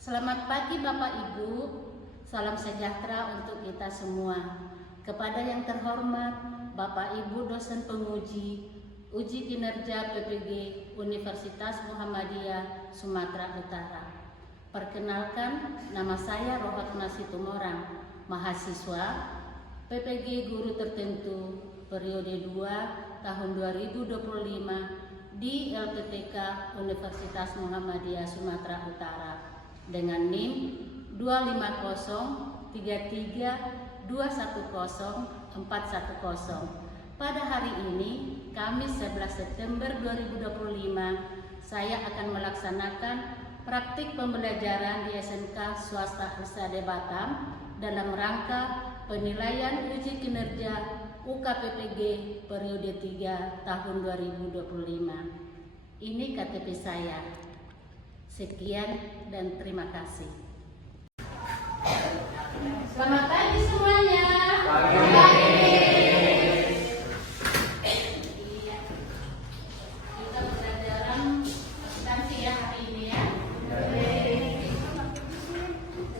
Selamat pagi Bapak Ibu, salam sejahtera untuk kita semua. Kepada yang terhormat Bapak Ibu dosen penguji uji kinerja PPG Universitas Muhammadiyah Sumatera Utara. Perkenalkan, nama saya Rohatna Situmorang, mahasiswa PPG Guru Tertentu periode 2 tahun 2025 di LPTK Universitas Muhammadiyah Sumatera Utara dengan NIM 25033210410. Pada hari ini, Kamis 11 September 2025, saya akan melaksanakan praktik pembelajaran di SMK Swasta Husada Batam dalam rangka penilaian uji kinerja UKPPG periode 3 tahun 2025. Ini KTP saya. Sekian dan terima kasih. Selamat pagi semuanya. Kita pelajaran substansi ya hari ini ya.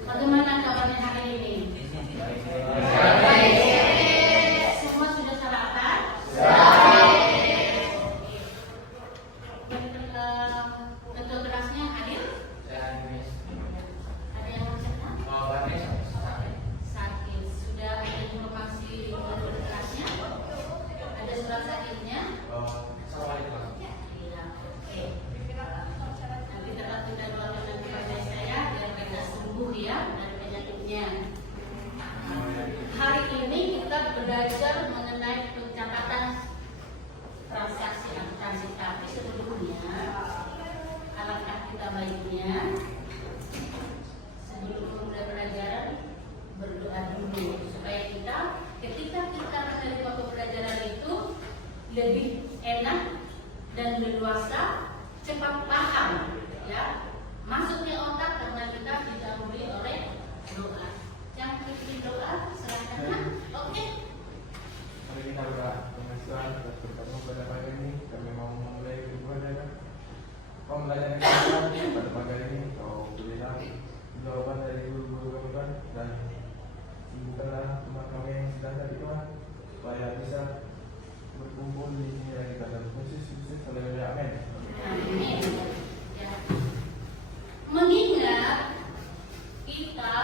Bagaimana kabarnya hari ini? Semua sudah sarapan? Ketua kelasnya hadir? Ada yang bercerita? Sakit. Sudah ada informasi ketua kelasnya? Ada surat sakitnya? Iya. Oke. Nanti tetap kita doakan nanti pada saya biar kita sembuh ya dari penyakitnya. Hari ini kita belajar mengenai pencatatan transaksi akuntansi, tapi sebelumnya alangkah kita baiknya sebelum memulai pelajaran berdoa dulu supaya kita ketika kita menerima pembelajaran itu lebih enak dan leluasa, cepat paham ya, masuknya otak karena kita didahului oleh doa. Yang bikin doa silakan. Oke. Mari kita berdoa. Tuhan, berkatmu pada pagi ini kami mau memulai pembelajaran kita pada pagi ini. Kau berilah jawaban dari guru-guru kami Tuhan, dan sembuhkanlah umat kami yang sedang tadi Tuhan, supaya bisa berkumpul di sini lagi dalam khusus haleluya amin. Amin. Ya. Mengingat kita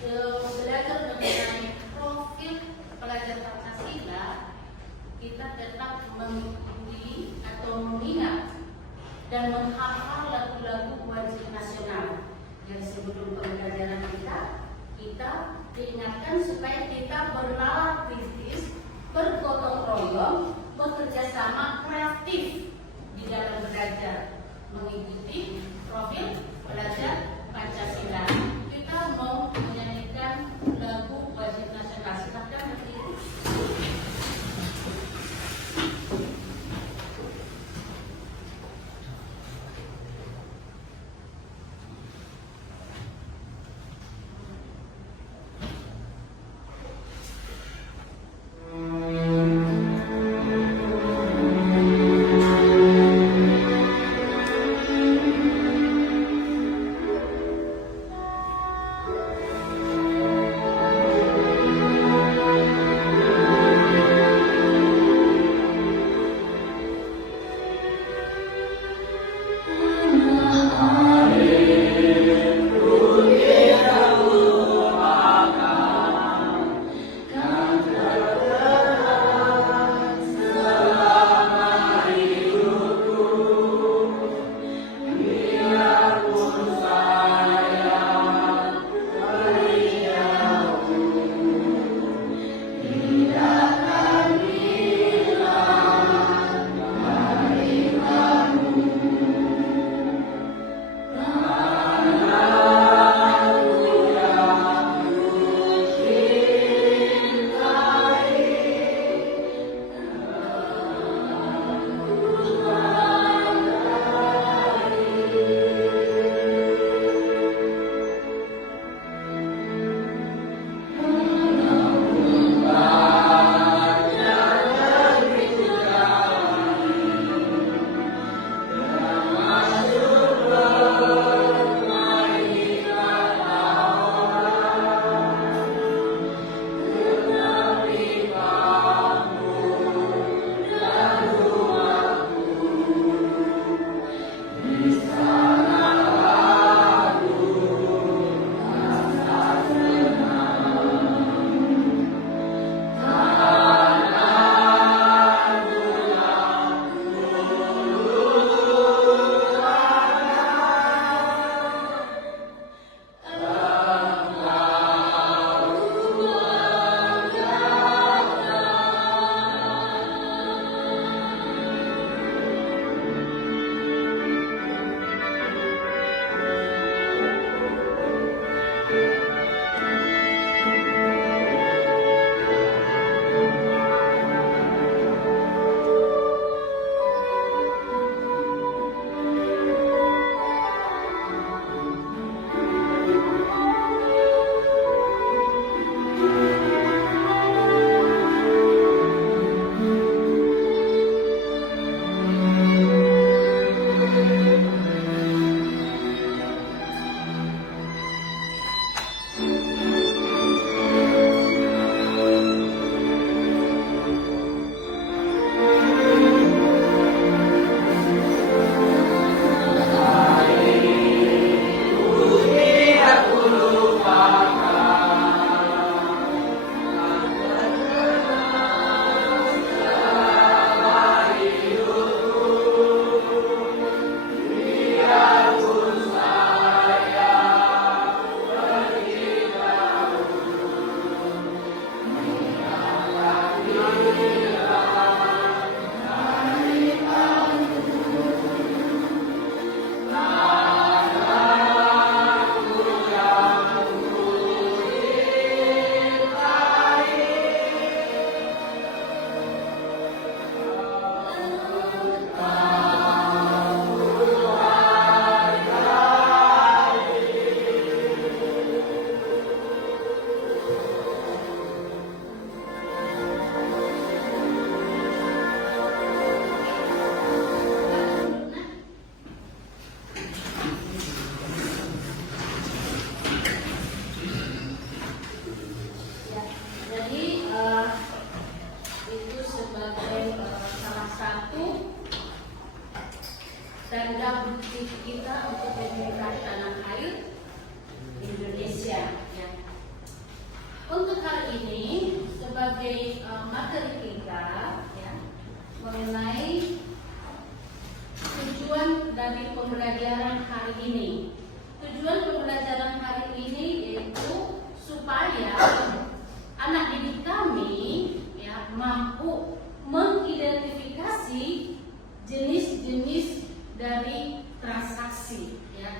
belajar mengenai profil pelajar Pancasila, kita tetap mengikuti atau mengingat dan menghafal lagu-lagu wajib nasional. Yang sebelum pembelajaran kita diingatkan supaya kita bernalar kritis, bergotong royong, bekerja sama kreatif di dalam belajar, mengikuti profil pelajar Pancasila. Kita mau menyanyikan lagu wajib nasional. Silakan berdiri.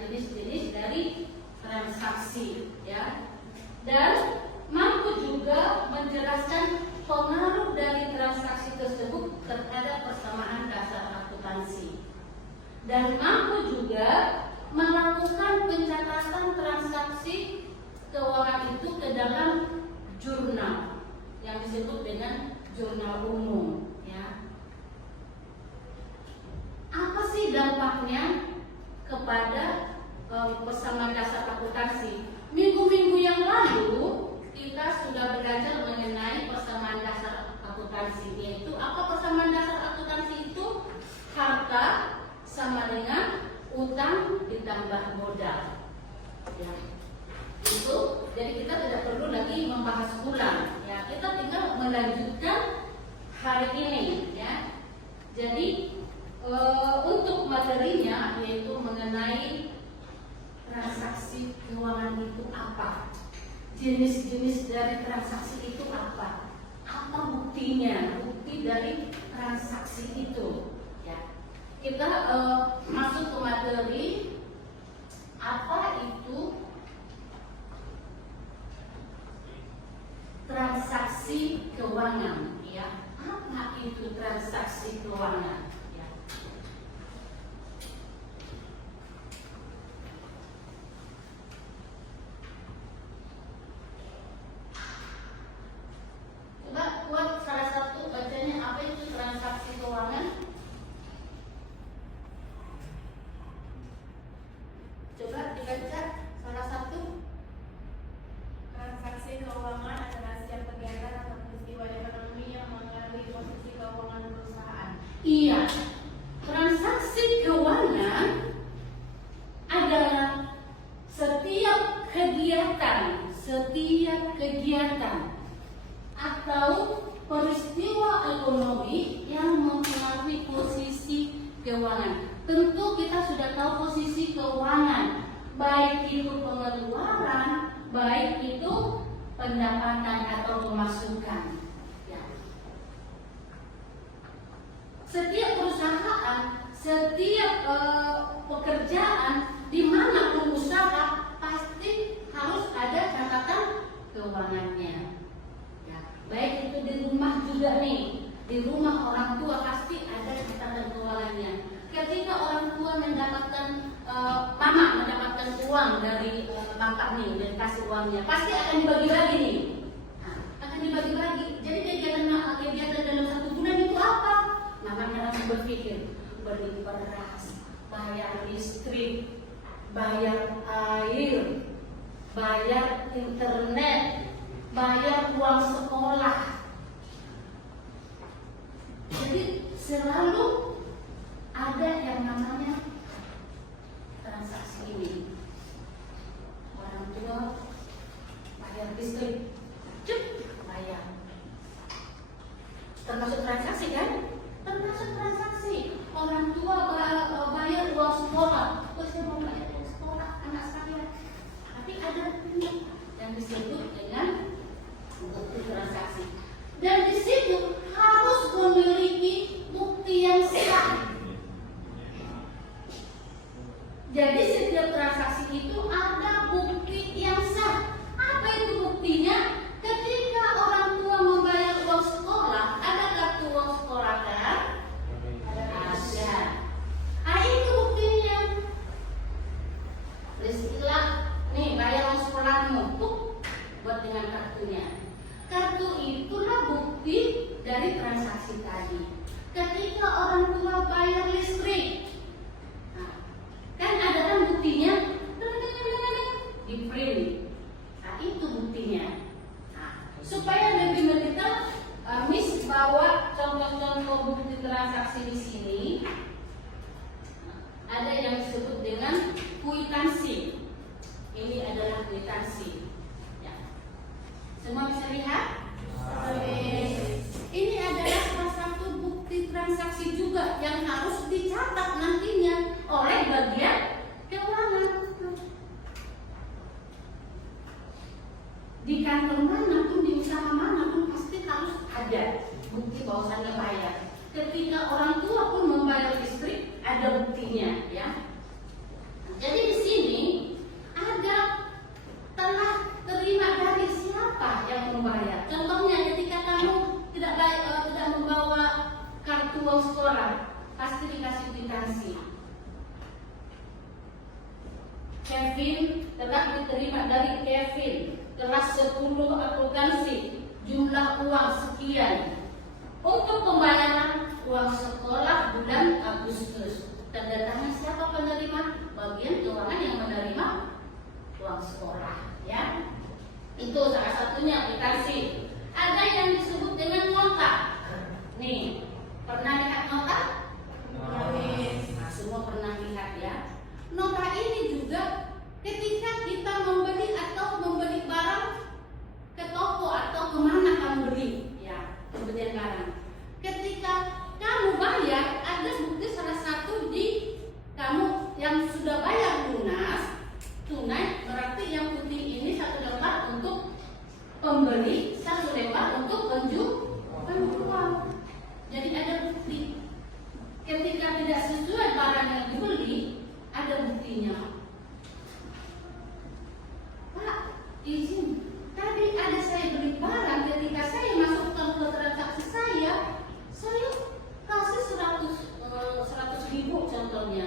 jenis-jenis dari transaksi, ya. Dan mampu juga menjelaskan pengaruh dari transaksi tersebut terhadap persamaan dasar akuntansi, dan mampu juga melakukan pencatatan transaksi keuangan itu ke dalam jurnal yang disebut dengan jurnal umum, ya. Apa sih dampaknya kepada persamaan dasar akuntansi? Minggu-minggu yang lalu kita sudah belajar mengenai persamaan dasar akuntansi, yaitu apa persamaan dasar akuntansi itu? Harta sama dengan utang ditambah modal, ya. Itu jadi kita tidak perlu lagi membahas ulang, ya. Kita tinggal melanjutkan hari ini, ya. Jadi untuk materinya yaitu mengenai transaksi keuangan itu apa, jenis-jenis dari transaksi itu apa buktinya, bukti dari transaksi itu, ya. Kita masuk ke materi apa itu transaksi keuangan, ya. Apa itu transaksi keuangan, ya. Coba buat salah satu bacanya, apa itu transaksi keuangan? Coba dibaca salah satu. Transaksi keuangan adalah setiap kegiatan atau peristiwa ekonomi yang mengaruhi posisi keuangan perusahaan. Iya, transaksi keuangan adalah setiap kegiatan atau peristiwa ekonomi yang mempengaruhi posisi keuangan. Tentu kita sudah tahu posisi keuangan, baik itu pengeluaran, baik itu pendapatan atau pemasukan, ya. Setiap perusahaan, setiap pekerjaan dimanapun usaha pasti harus ada catatan keuangannya, ya. Baik itu di rumah juga nih, di rumah orang tua pasti ada catatan keuangannya. Ketika orang tua mendapatkan mama mendapatkan uang dari bapak nih, dan kasih uangnya, pasti akan dibagi-bagi nih. Nah, akan dibagi-bagi. Jadi kegiatan dalam satu bulan itu apa? Mamanya langsung berpikir, beli beras, bayar listrik, bayar air, bayar internet, bayar uang sekolah. Jadi selalu ada yang namanya transaksi ini. Orang tua bayar listrik, bayar. Termasuk transaksi kan? Termasuk transaksi. Orang tua bayar uang sekolah. Saya mau bayar uang sekolah anak saya. Tapi ada yang disebut dengan bukti transaksi. Dan di situ harus memiliki bukti yang sah. Jadi setiap transaksi itu ada bukti yang sah. Apa itu buktinya? Ketika orang tua membayar uang sekolah, ada kartu uang sekolah kan? Ada. Ah, itu buktinya. Istilah nih, bayar uang sekolahmu tuh buat dengan kartunya. Kartu itulah bukti dari transaksi tadi. Ketika orang tua bayar listrik, kan ada kan buktinya di print. Nah, itu buktinya. Nah, supaya lebih mendetail, Miss bawa contoh-contoh bukti transaksi di sini. Ada yang disebut dengan kwitansi. Ini adalah kwitansi. Ya. Semua bisa lihat? Ini adalah salah satu bukti transaksi juga yang harus dicatat nantinya oleh bagian keuangan. Di kantor manapun, di usaha manapun pasti harus ada bukti bahwasannya bayar. Ketika orang tua pun membayar listrik, ada buktinya, ya. Jadi di sini Kevin telah diterima dari Kevin kelas 10 akuntansi jumlah uang sekian untuk pembayaran uang sekolah bulan Agustus. Tanda tangan siapa penerima? Bagian keuangan yang menerima uang sekolah, ya. Itu salah satunya aplikasi. Ada yang disebut dengan nota. Nih, pernah lihat nota? Nah, semua pernah lihat ya. Nota ini juga ketika kita membeli atau membeli barang ke toko atau kemana kamu beli, ya, pembelian barang. Ketika kamu bayar, ada bukti salah satu di kamu yang sudah bayar lunas tunai, berarti yang putih ini satu lembar untuk pembeli, satu lembar untuk penjual. Jadi ada bukti. Ketika tidak sesuai barang yang dibeli, ada buktinya. Pak, izin. Tadi ada saya beli barang, ketika saya masukkan ke transaksi saya kasih 100 ribu contohnya.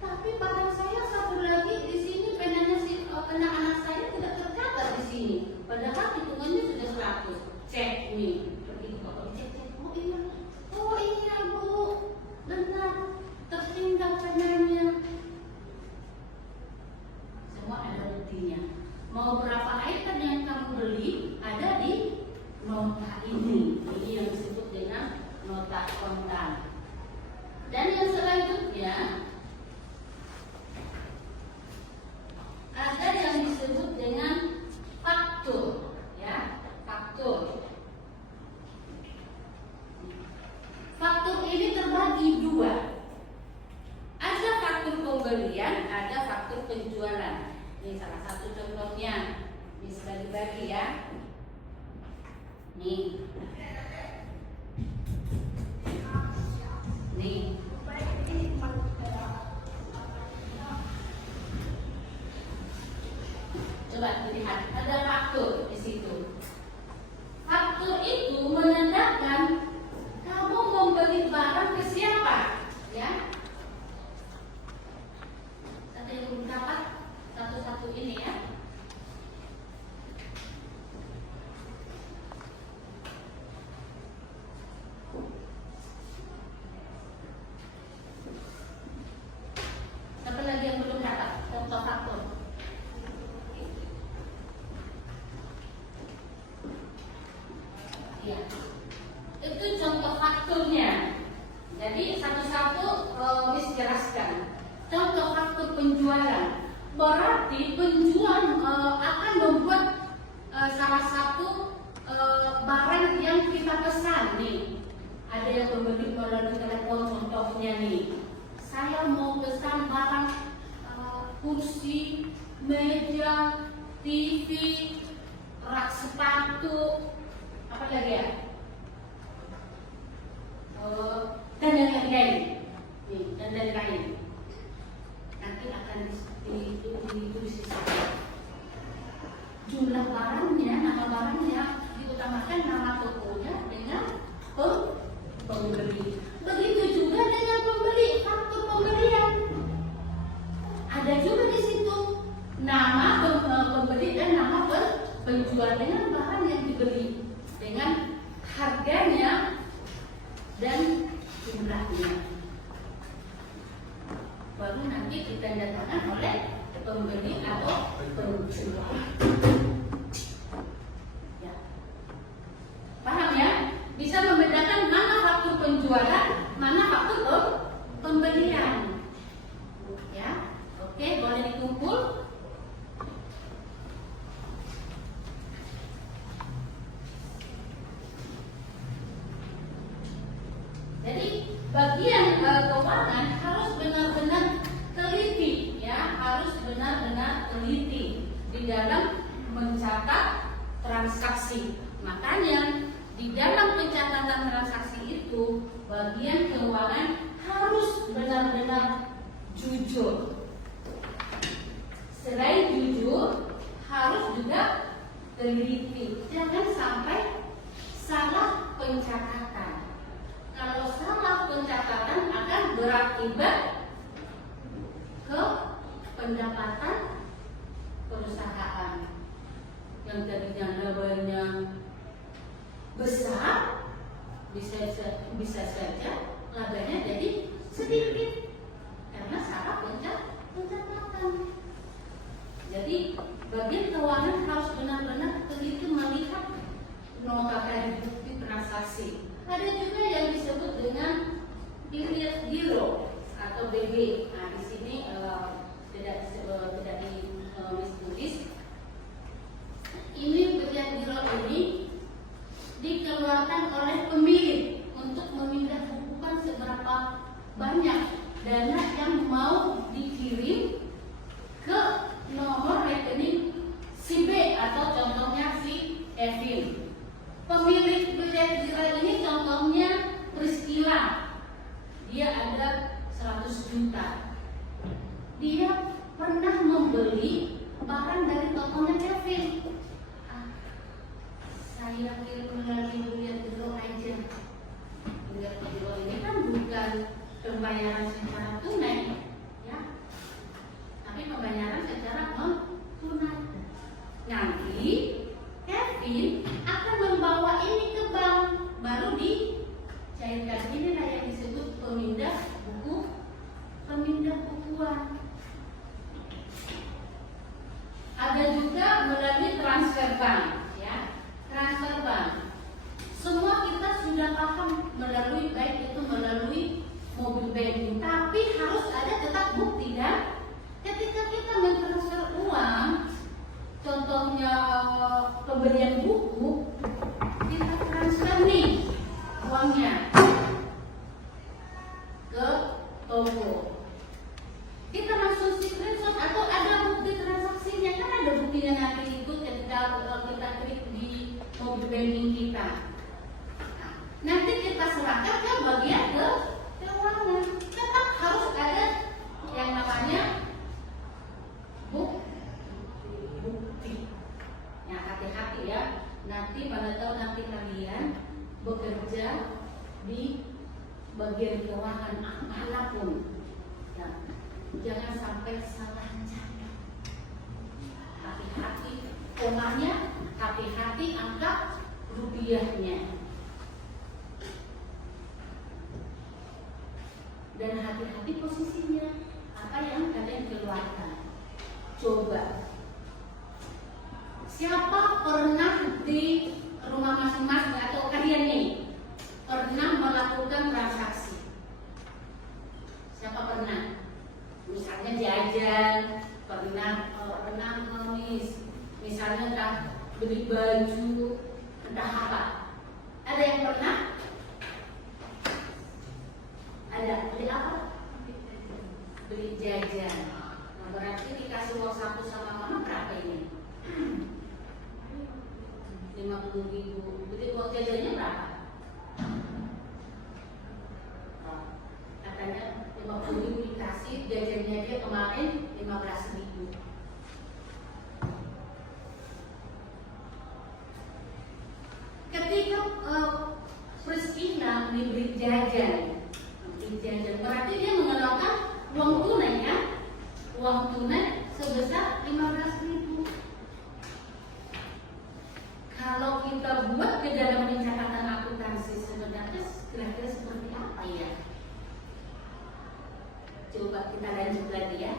Tapi barang saya satu lagi di sini pena anak saya tidak tercatat di sini. Padahal hitungannya sudah 100. Cek nih, pergi ke toko cek. Oh iya bu, benar, tertinggal penanya. Semua ada buktinya. Mau berapa item yang kamu beli ada di nota ini. Ini yang disebut dengan nota kontan. Dan yang selanjutnya ada yang disebut dengan faktur, ya, faktur. Faktur ini terbagi dua. Ada faktur pembelian, ada faktur penjualan. Ini salah satu contohnya. Ini sudah dibagi ya. Nih. Coba dilihat, ada faktur di situ. Faktur itu menandakan kamu membeli barang ke siapa, ya? Ada yang belum dapat satu-satu ini ya. Siapa lagi yang belum dapat contoh faktur? Ya, itu contoh fakturnya. Jadi satu-satu Miss jelaskan. Contoh faktur penjualan berarti penjual akan membuat salah satu barang yang kita pesan nih. Ada yang membeli melalui telepon contohnya nih. Saya mau pesan barang kursi, meja, TV, rak sepatu, apa lagi ya? Dan lain-lain. Nih, dan lain-lain. Nanti akan ditulis di sini. Jumlah barangnya, nama barangnya diutamakan nama tokonya dengan pembeli. Begitu juga dengan pembeli, faktur pembelian. Ada juga di situ nama pembeli dan nama penjual dengan barang yang dibeli, dengan harganya dan jumlahnya. Baru nanti ditandatangan oleh pembeli atau penjual. Ya. Paham ya? Bisa membedakan mana faktur penjualan, mana faktur pembelian. Ya, oke, boleh dikumpul. Jadi bagian keuangan harus benar-benar teliti, ya, harus benar-benar teliti di dalam mencatat transaksi. Makanya di dalam pencatatan transaksi itu bagian keuangan harus benar-benar jujur. Selain jujur, harus juga teliti. Jangan sampai salah pencatatan. Kalau salah pencatatan akan berakibat ke pendapatan perusahaan yang tadinya labanya besar, bisa saja labanya jadi sedikit karena salah pencatatan. Jadi bagian keuangan harus benar-benar teliti melihat nota dari bukti transaksi. Ada juga yang disebut dengan period zero atau BG. Nah, di sini tidak ditulis. Ini period zero ini dikeluarkan oleh pemilik untuk memindah bukukan seberapa banyak dana yang mau dikirim ke nomor rekening si B atau contohnya si Evin. Pemilik period zero ini contohnya Priscilla. Dia ada 100 juta. Dia pernah membeli barang dari tokonya Kevin. Saya kirim melalui period zero aja. Period zero ini kan bukan pembayaran secara tunai, ya, tapi pembayaran secara non tunai. Nanti Kevin akan membawa ini ke bank, baru dicairkan. Inilah yang disebut pemindah bukuan. Ada juga melalui transfer bank, ya, transfer bank. Semua kita sudah paham melalui, baik itu melalui mobil banking, tapi harus ada tetap bukti dan ketika kita mentransfer uang, contohnya pembelian buku, kita transfer nih uangnya ke toko. Kita langsung screenshot atau ada bukti transaksinya, kan ada buktinya nanti itu ketika kita klik di mobil banking kita. Nah, nanti kita serahkan ke bagian keuangan. Tetap harus ada yang namanya bukti. Ya, hati-hati ya. Nanti pada tahu nanti kalian bekerja di bagian keuangan manapun, ya, jangan sampai salah catat. Hati-hati komanya, hati-hati angka rupiahnya, dan hati-hati posisinya apa yang kalian keluarkan. Coba, siapa pernah di rumah masing-masing atau kalian nih pernah melakukan transaksi? Siapa pernah? Misalnya jajan, pernah ngemis, misalnya entah beli baju, entah apa. Ada yang pernah? Ada. Beli apa? Beli jajan. Nah, berarti dikasih uang satu sama mama berapa ini? 50.000. Beli uang jajannya berapa? Katanya 50.000 dikasih, jajannya dia kemarin 15.000. Ketika Priscilla membeli jajan, berarti dia mengeluarkan uang tunai, ya, uang tunai sebesar 15.000. Kalau kita buat ke dalam pencatatan akuntansi sebenarnya kira-kira seperti apa ya? Coba kita lanjut lagi ya.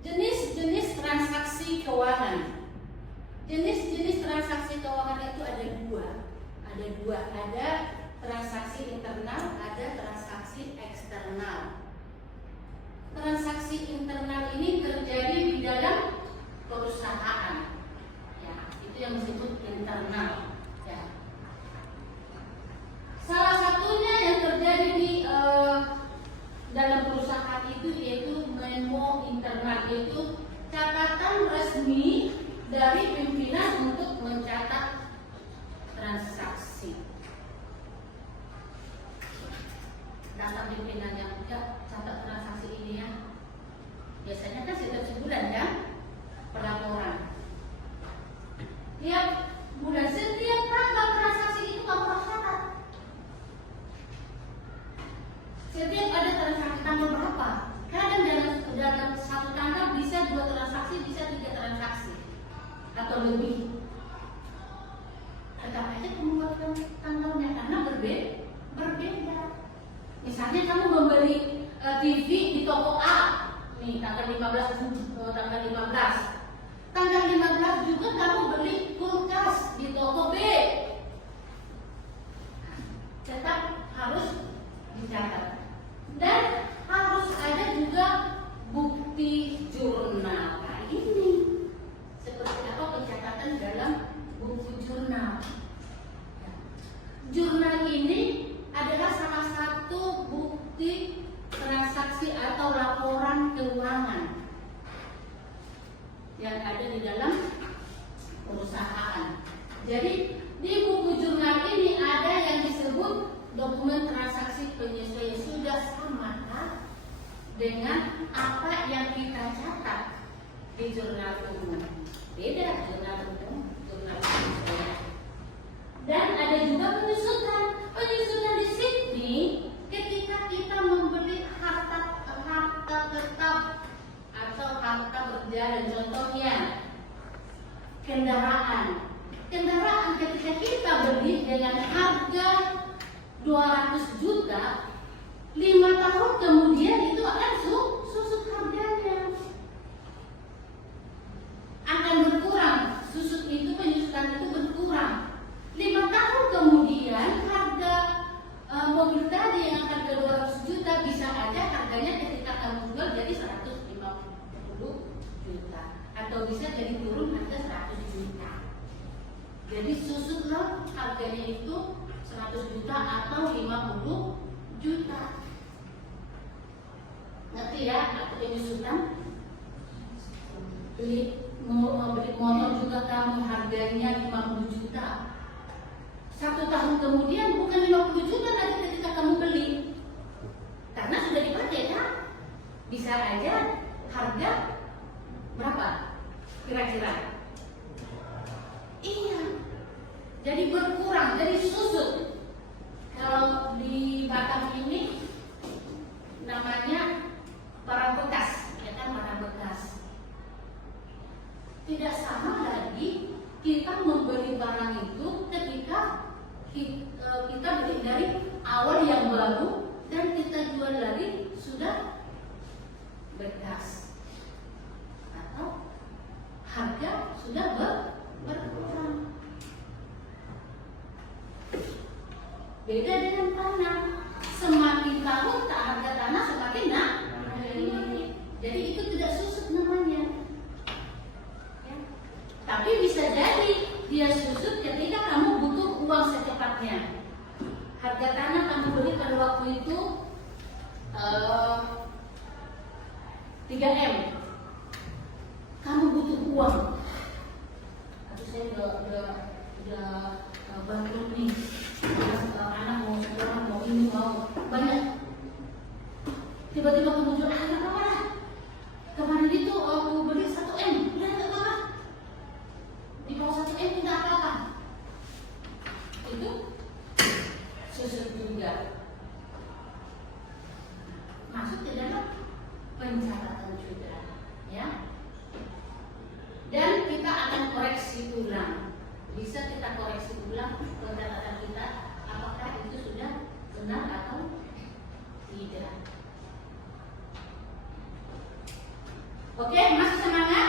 Jenis-jenis transaksi keuangan. Jenis-jenis transaksi keuangan itu ada dua. Ada transaksi internal, ada transaksi eksternal. Transaksi internal ini terjadi di dalam perusahaan, ya, itu yang disebut internal, ya. Salah satunya yang terjadi di dalam perusahaan itu yaitu memo internal, yaitu catatan resmi dari pimpinan untuk mencatat transaksi. atasan pimpinannya, ya catat transaksi ini ya. Biasanya kan setiap sebulan kan pelaporan. Tiap bulan, setiap tanggal transaksi itu kamu harus catat. Setiap ada transaksi tanggal berapa? Kadang dalam satu tanggal bisa 2 transaksi, bisa 3 transaksi atau lebih. Tetap aja kamu buatkan tanggalnya karena berbeda. Misalnya kamu membeli TV di toko A, nih tanggal 15, tanggal 15 juga kamu beli kulkas di toko B. Tetap harus dicatat. Dan harus ada juga bukti jurnal. Nah ini seperti apa pencatatan dalam buku jurnal. Jurnal ini adalah salah satu bukti transaksi atau laporan keuangan yang ada di dalam perusahaan. Jadi di buku jurnal ini ada yang disebut dokumen transaksi penyesuaian. Sudah sama dengan apa yang kita catat di jurnal umum. Beda jurnal umum, jurnal penyesuaian. Dan ada juga penyusutan. Penyusutan di sini ketika kita membeli harta tetap atau harta berjalan. Contohnya kendaraan. Kendaraan ketika kita beli dengan harga 200 juta, 5 tahun kemudian itu akan susut harganya. Akan berkurang. Susut itu, penyusutan itu berkurang. 5 tahun kemudian harga mobil tadi yang harga 200 juta bisa aja harganya ketika kamu jual jadi 150 juta atau bisa jadi turun harga 100 juta. Jadi susutlah harganya itu 100 juta atau 50 juta. Ngerti ya? Atau penyusutan. Beli motor juga kamu harganya 50 juta. 1 tahun kemudian bukan 50 juta lagi ketika kamu beli, karena sudah dipakai kan? Bisa aja harga berapa kira-kira? Iya, jadi berkurang, jadi susut. Kalau di Batam ini namanya barang bekas, ya kan, barang bekas. Tidak sama lagi kita membeli barang itu ketika kita beli dari awal yang baru dan kita jual lagi sudah bekas atau harga sudah berkurang. Beda dengan tanah, semakin tahun harga tanah semakin naik. Jadi itu tidak susut namanya. Ya. Tapi bisa jadi dia susut ketika kamu butuh uang secepatnya. Harga tanah kamu beli pada waktu itu 3M. Kamu butuh uang. Atau saya udah bantu nih. Anak mau sekolah, mau ini, mau banyak. Tiba-tiba kamu jual, nggak apa-apa lah. Kemarin itu aku beli 1M, udah nggak apa-apa. Di bawah 1M tidak apa-apa. Itu susut juga. Masuk ke dalam pencatatan juga, ya. Dan kita akan koreksi ulang. Bisa kita koreksi ulang pencatatan kita, apakah itu sudah benar atau tidak. Oke, masih semangat?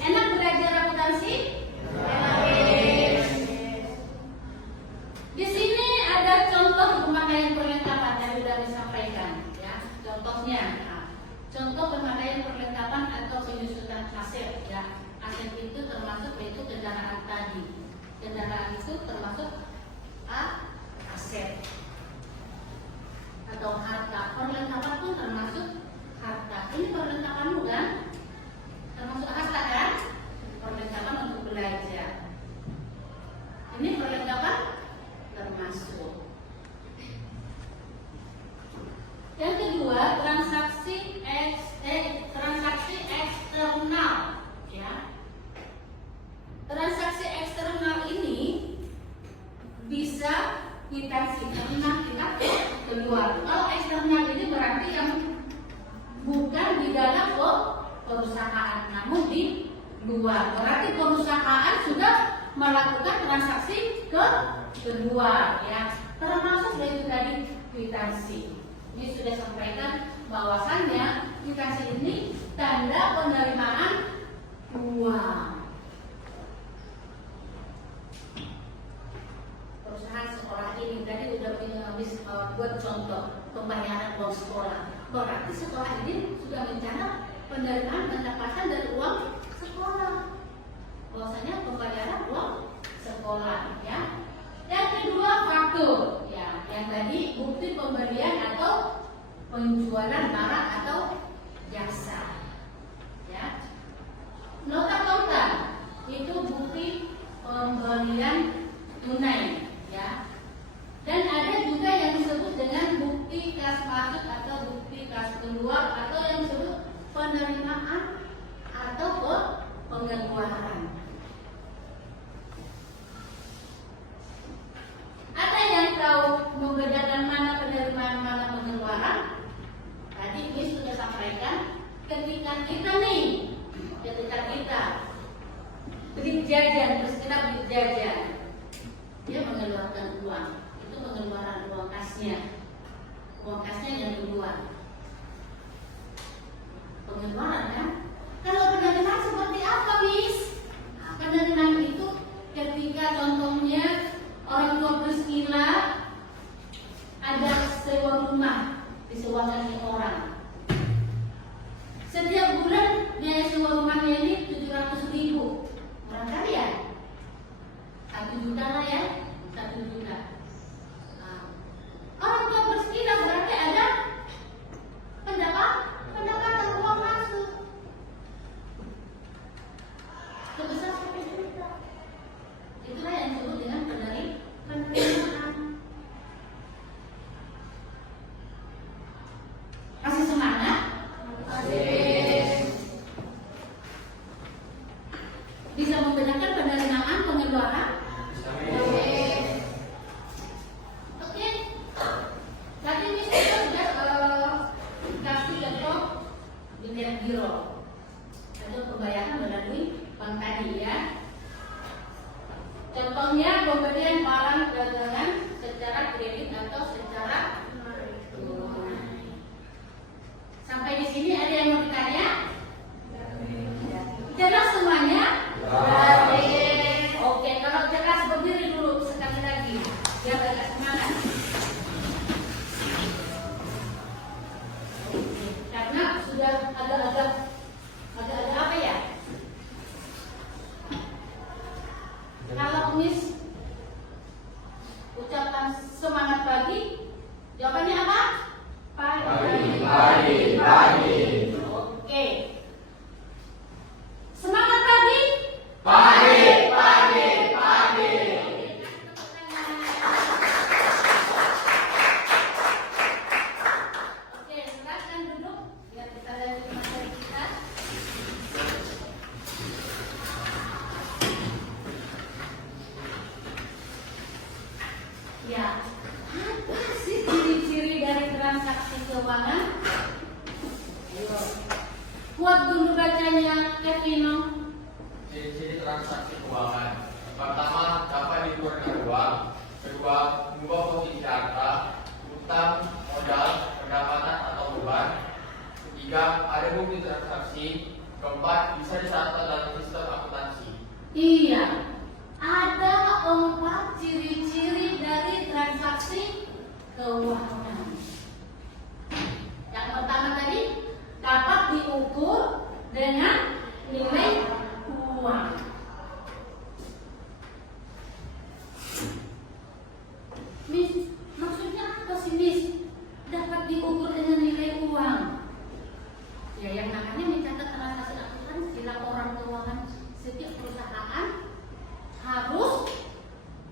Enak belajar akuntansi? Di sini ada contoh pemakaian perlengkapan yang sudah disampaikan, ya. Contohnya, contoh pemakaian perlengkapan atau penyusutan aset, ya. Aset itu termasuk yaitu kendaraan tadi. Kendaraan itu termasuk aset atau harta. Perlengkapan pun termasuk harta. Ini perlengkapanmu kan? Termasuk harta kan? Perlengkapan untuk belajar. Ini perlengkapan termasuk. luar. Kalau eksternal ini berarti yang bukan di dalam perusahaan, namun di luar. Berarti perusahaan sudah melakukan transaksi ke luar, ya. Termasuk dari tadi kwitansi. Ini sudah sampaikan bahwasannya kwitansi ini tanda penerimaan uang. Perusahaan sekolah ini tadi sudah buat contoh pembayaran uang sekolah. Berarti sekolah ini sudah mencatat penerimaan pendapatan dari uang sekolah. Bahwasanya pembayaran uang sekolah, ya. Yang kedua faktur, ya. Yang tadi bukti pembelian atau penjualan barang atau jasa, ya. Nota kontan itu bukti pembelian tunai, ya. Dan ada juga yang disebut dengan bukti kas masuk atau bukti kas keluar atau yang disebut penerimaan atau pengeluaran. Ada yang tahu membedakan mana penerimaan mana pengeluaran? Tadi Miss sudah sampaikan, ketika kita beli jajan, terus kita beli jajan, dia mengeluarkan uang, itu pengeluaran uang kasnya yang keluar. Pengeluaran, kan? Kalau penerimaan seperti apa, Miss? Nah, penerimaan itu ketika contohnya orang tua Priscilla ada sewa rumah, disewakan ke orang. Setiap bulan biaya sewa rumahnya ini 700.000. Barangkali ya 1 juta lah ya, 1 juta. Nah, orang tua Priscilla berarti ada pendapatan uang masuk sebesar 1 juta. Itulah yang disebut dengan penerimaan. Masih semangat? Bisa membedakan penerimaan pengeluaran? Oke. Tadi misalnya sudah kasih contoh dengan giro atau pembayaran melalui bank tadi, ya. Contohnya pembelian barang dagangan secara kredit atau secara tunai. Sampai di sini ada yang mau ditanya? Jelas semuanya? Oke, kalau jelas berdiri dulu sekali lagi, biar agak semangat. Karena sudah agak apa ya? Kalau Miss ucapan semangat pagi, jawabannya apa? Pagi. Oke. Semangat pagi. Pagi. Oke, silakan duduk biar kita lanjut materi kita. Ya, apa sih ciri-ciri dari transaksi keuangan? Ayo, kuat dulu bacanya, Kevino. Ciri-ciri transaksi keuangan. Pertama, dapat diukur dengan uang. Kedua, mengubah posisi harta, utang, modal, pendapatan atau beban. Ketiga, ada bukti transaksi. Keempat, bisa dicatat dalam sistem akuntansi. Iya, ada 4 ciri-ciri dari transaksi keuangan. Yang pertama tadi, dapat diukur dengan nilai uang. Miss, maksudnya apa sih, Miss? Dapat diukur dengan nilai uang. Ya, yang namanya mencatat transaksi akuntansi laporan keuangan setiap perusahaan harus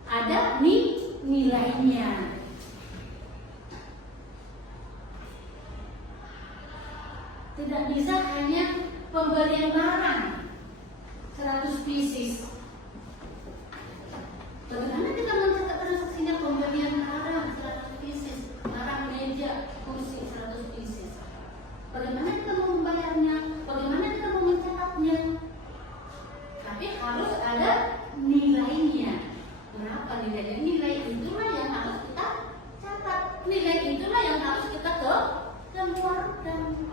ada nilainya. Tidak bisa hanya pembelian barang 100 pieces. Bagaimana kita mencatat transaksinya pembelian barang 100 pieces, barang meja keluarkan.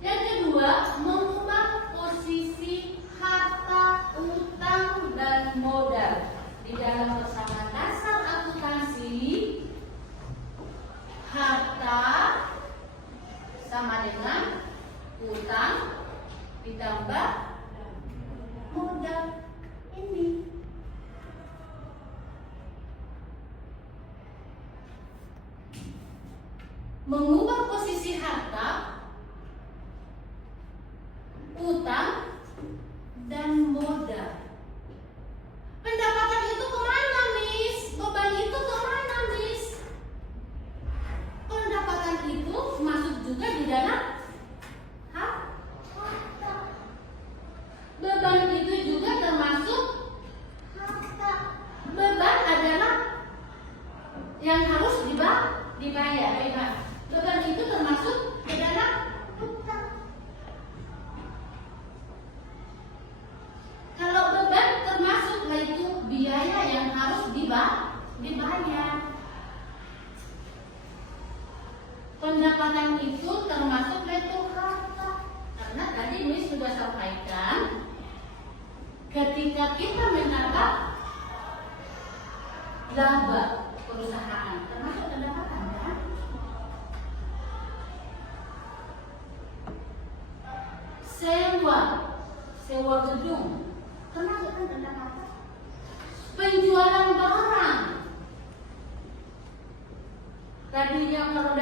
Yang kedua, mengubah posisi harta, utang, dan modal. Di dalam persamaan dasar akuntansi, harta sama dengan utang ditambah modal ini. Mengubah posisi harta, utang, dan modal. Pendapatan itu kemana, Miss? Beban itu kemana, Miss? Pendapatan itu masuk juga di dalam harta. Beban itu juga termasuk harta. Beban adalah yang harus dibayar. Beban itu termasuk ke dalam utang. Kalau beban termasuklah itu biaya yang harus dibayar. Pendapatan itu termasuklah itu harta. Karena tadi Miss sudah sampaikan, ketika kita mendapat laba perusahaan termasuk pendapatan kan? Sewa gedung termasuk kan pendapatan. Penjualan barang, tadinya kalau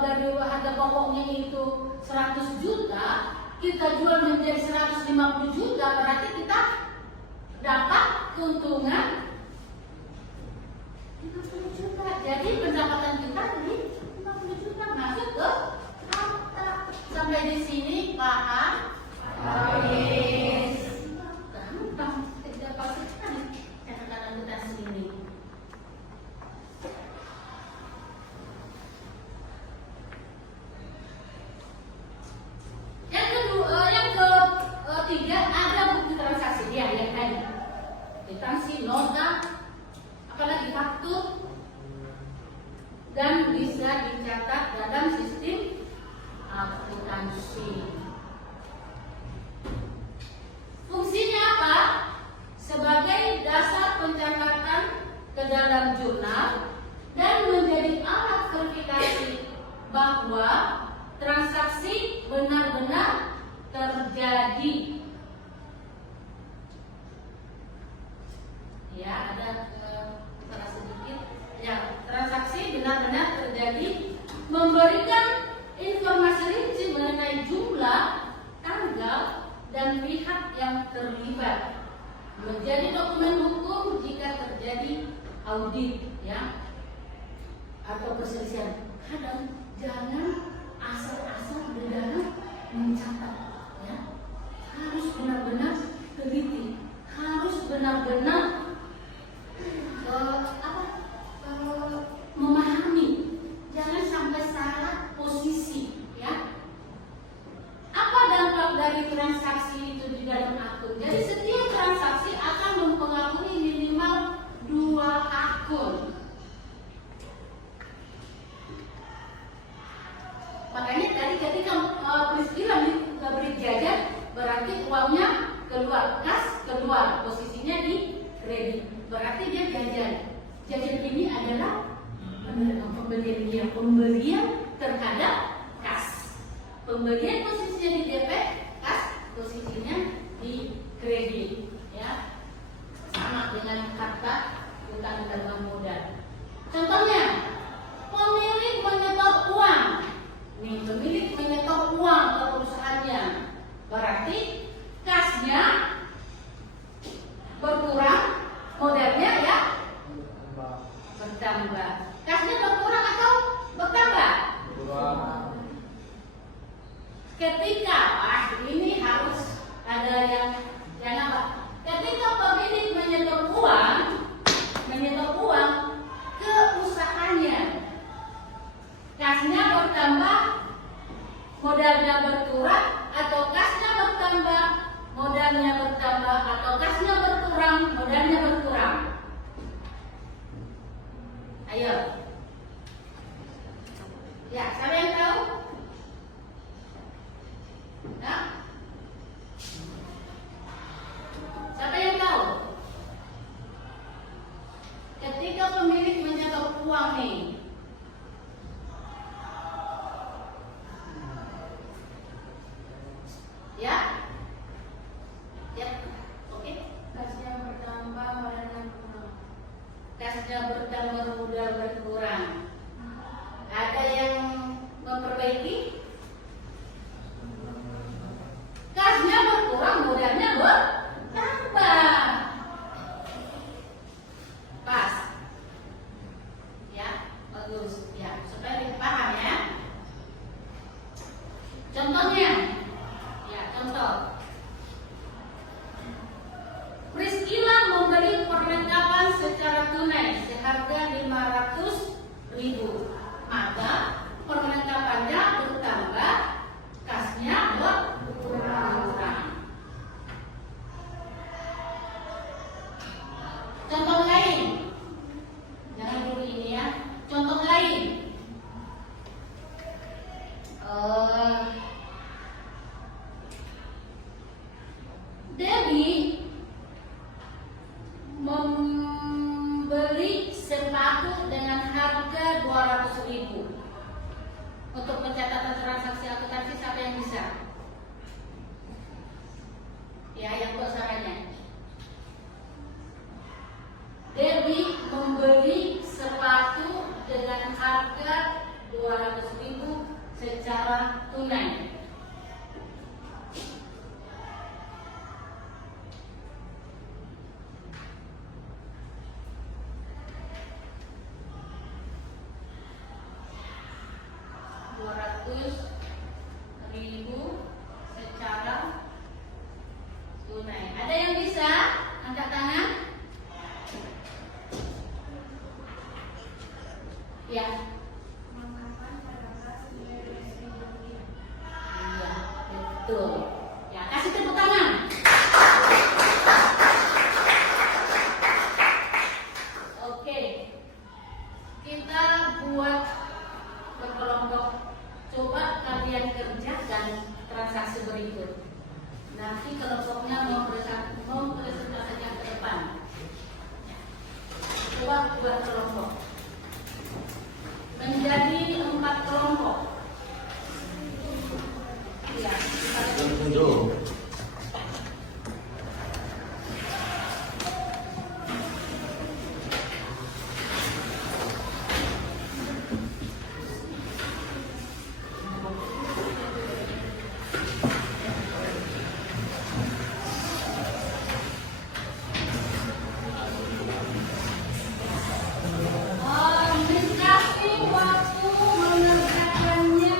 dari harga pokoknya itu 100 juta, kita jual menjadi 150 juta, berarti kita dapat keuntungan 50 juta. Jadi pendapatan kita dari 50 juta masuk ke harta. Sampai di sini paham? Yes. Gampang, tidak pasti sekali catatan akuntansi ini. Yang ketiga ada bukti transaksi dia yang tadi. Kwitansi, nota, apalagi faktur, dan bisa dicatat dalam sistem akuntansi. Fungsinya apa? Sebagai dasar pencatatan ke dalam jurnal dan menjadi alat verifikasi bahwa transaksi benar-benar terjadi. Ya, ada salah sedikit. Ya, transaksi benar-benar terjadi, memberikan informasi rinci mengenai jumlah, tanggal, dan pihak yang terlibat. Menjadi dokumen hukum jika terjadi audit, ya, atau perselisihan. Kadang jangan asal-asal di dalam mencatat, ya. Harus benar-benar teliti, harus benar-benar memahami, jangan sampai salah posisi, ya. Apa dampak dari transaksi itu di dalam akun? Jadi setiap transaksi akan mempengaruhi minimal 2 akun. Makanya tadi ketika peristiwa beri jajan, berarti uangnya keluar, kas keluar, posisinya di kredit, berarti dia jajan. Jajan ini adalah pembelian terhadap kas. Pembelian posisinya di DP, kas posisinya di kredit, ya. Sama dengan harta, utang, dan modal. Contohnya, pemilik menyetor uang. Nih, pemilik menyetor uang ke perusahaannya, berarti kasnya berkurang, modalnya ya bertambah. Kasnya berkurang atau bertambah? Ketika ini harus ada yang apa? Ketika pemilik menyetor uang ke usahanya, kasnya bertambah, modalnya berkurang, atau kasnya bertambah, modalnya bertambah, atau kasnya berkurang, modalnya berkurang. Ayo, ketika pemilik menyetor uang nih, ya, oke. Kasnya bertambah, modalnya berkurang. Kasnya bertambah, modal berkurang. Ada yang memperbaiki? Kasnya berkurang, modalnya bertambah. Pas. Ya, bagus. Ya, supaya dipaham ya. Contohnya, ya contoh. Priscilla membeli perlengkapan secara tunai seharga 500.000. Maka perlengkapannya bertambah, kasnya berkurang. Contoh lain, jangan dulu ini ya. Contoh lain, Debbie membeli sepatu dengan harga 200.000. Untuk pencatatan transaksi akuntansi siapa yang bisa? Ya, yang buat caranya. Debbie membeli sepatu dengan harga 200.000 secara tunai. Ribu secara tunai. Ada yang bisa angkat tangan? Ya. Mengapa terdapat nilai Rp10.000? Iya, betul. Ya, kasih tepuk tangan. Oke. Kita buat berkelompok. Coba kalian kerjakan transaksi berikut. Nanti kelompoknya mempresentasikan ke depan. Coba buat kelompok. Menjadi 4 kelompok. Ya, Tunjuk. kasih waktu mengerjakannya.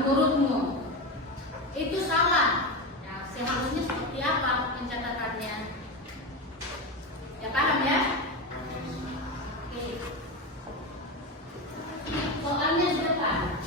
menurutmu itu salah. Nah, seharusnya seperti apa pencatatannya? Ya paham ya? Oke. Soalnya di depan.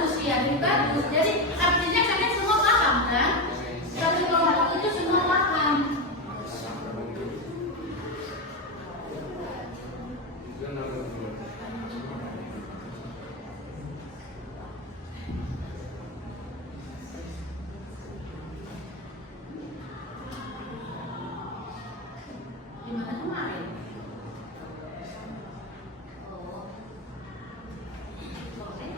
bagus ya, lebih bagus. Jadi artinya kalian semua paham kan? Satu kelompok itu semua paham. Gimana kemarin? Oh, boleh.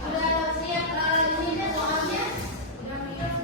Sudah siap ini soalnya? Sudah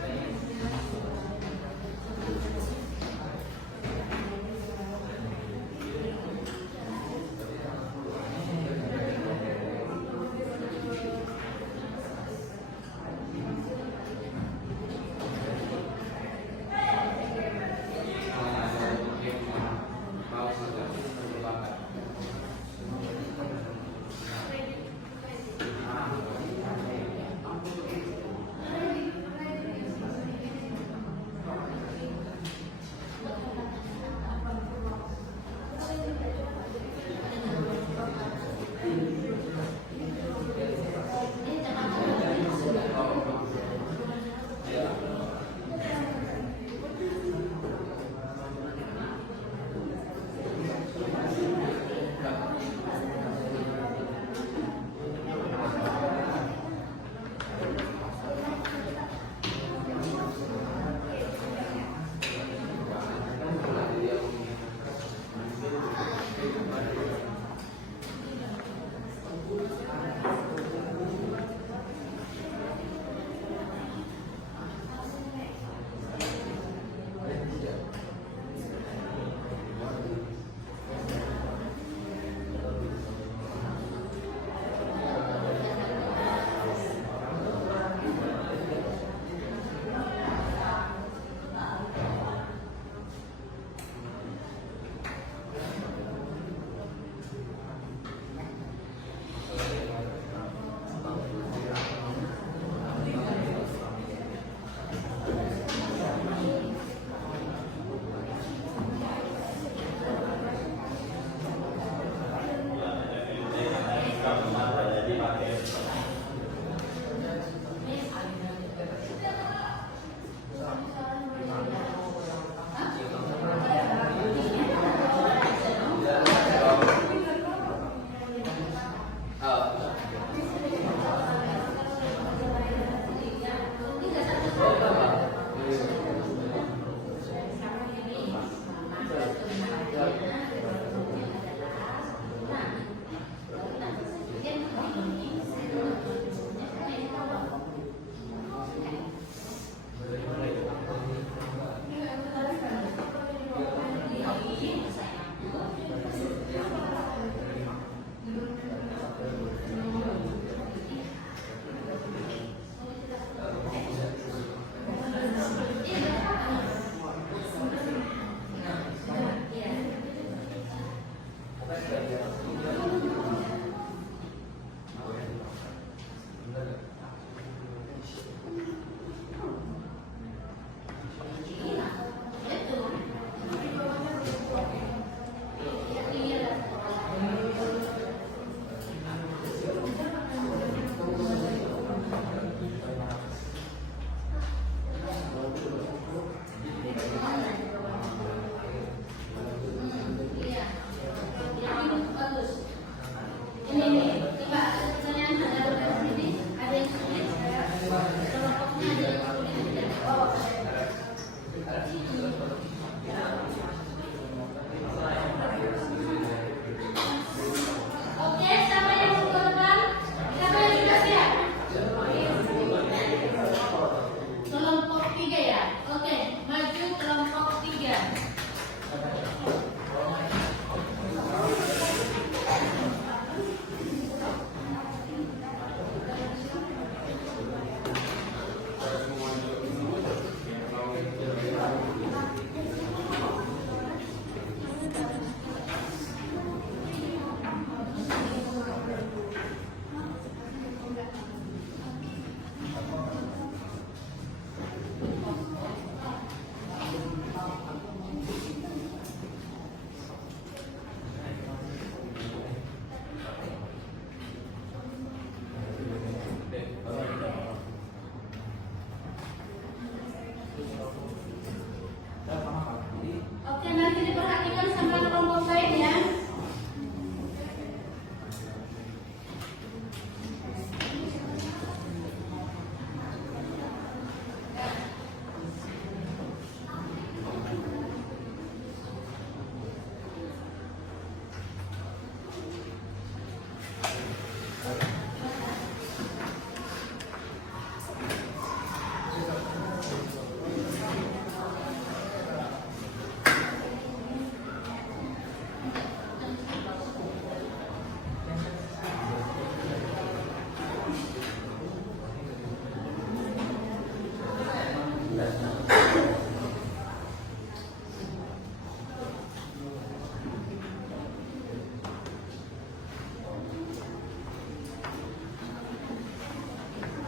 Oke, nanti diperhatikan sama kelompok lain ya.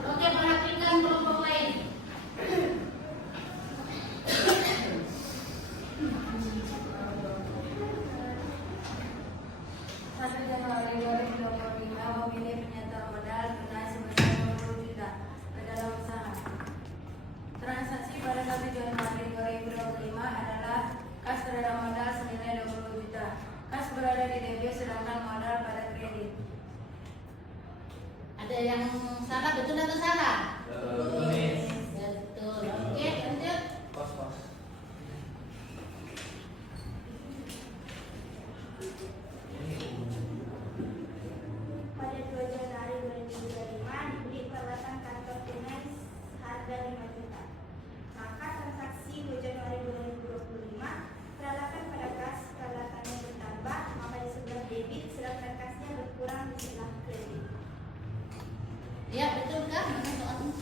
Oke, perhatikan kelompok lain. Satu Januari 2025 memilih penyetor modal tunai sebesar 20 juta ke dalam usaha. Transaksi pada 1 Januari 2025 adalah kas berada modal senilai 20 juta. Kas berada di debit sedangkan modal pada kredit. Ada yang salah, betul atau salah? Betul. Oke, lanjut. Pada 2 Januari 2025 dibeli peralatan kantor tunai harga 5 juta. Maka transaksi 2 Januari 2025 peralatan pada kas peralatannya bertambah, maka di sebelah debit sedangkan kasnya berkurang di sebelah kredit. Ya, betul kan? Mana soalnya?